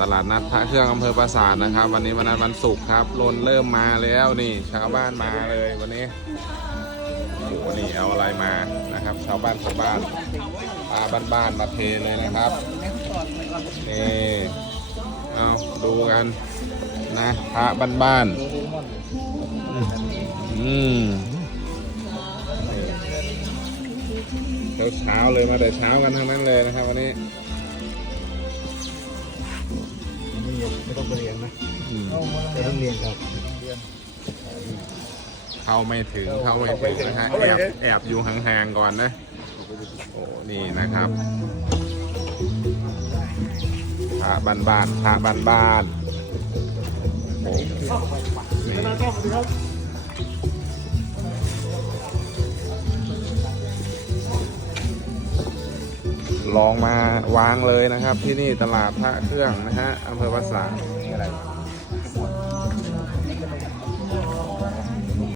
ตลาดนัดพระเครื่องอำเภอปราสาทนะครับ วันนี้วันนัดวันศุกร์ครับลนเริ่มมาแล้วนี่ชาวบ้านมาเลยวันนี้โอ้โหนี่เอาอะไรมานะครับ ชาวบ้านชาวบ้านปลาบ้านๆมาเทเลยนะครับนี่เอาดูกันนะพระบ้านๆอืมเช้าเช้าเลยมาแต่เช้ากันทั้งนั้นเลยนะครับ วันนี้ ต้องไปเรียนนะอืมไม่ต้องเรียนครับ เข้าไม่ถึงเข้าไม่ถึงนะฮะแอบแอบอยู่ห่างๆก่อนนะโอ้นี่นะครับพระบ้านๆพระบ้านๆโอ้นี่ ลองมาวางเลยนะครับ ที่นี่ตลาดพระเครื่องนะฮะอำเภอภาษาอะไร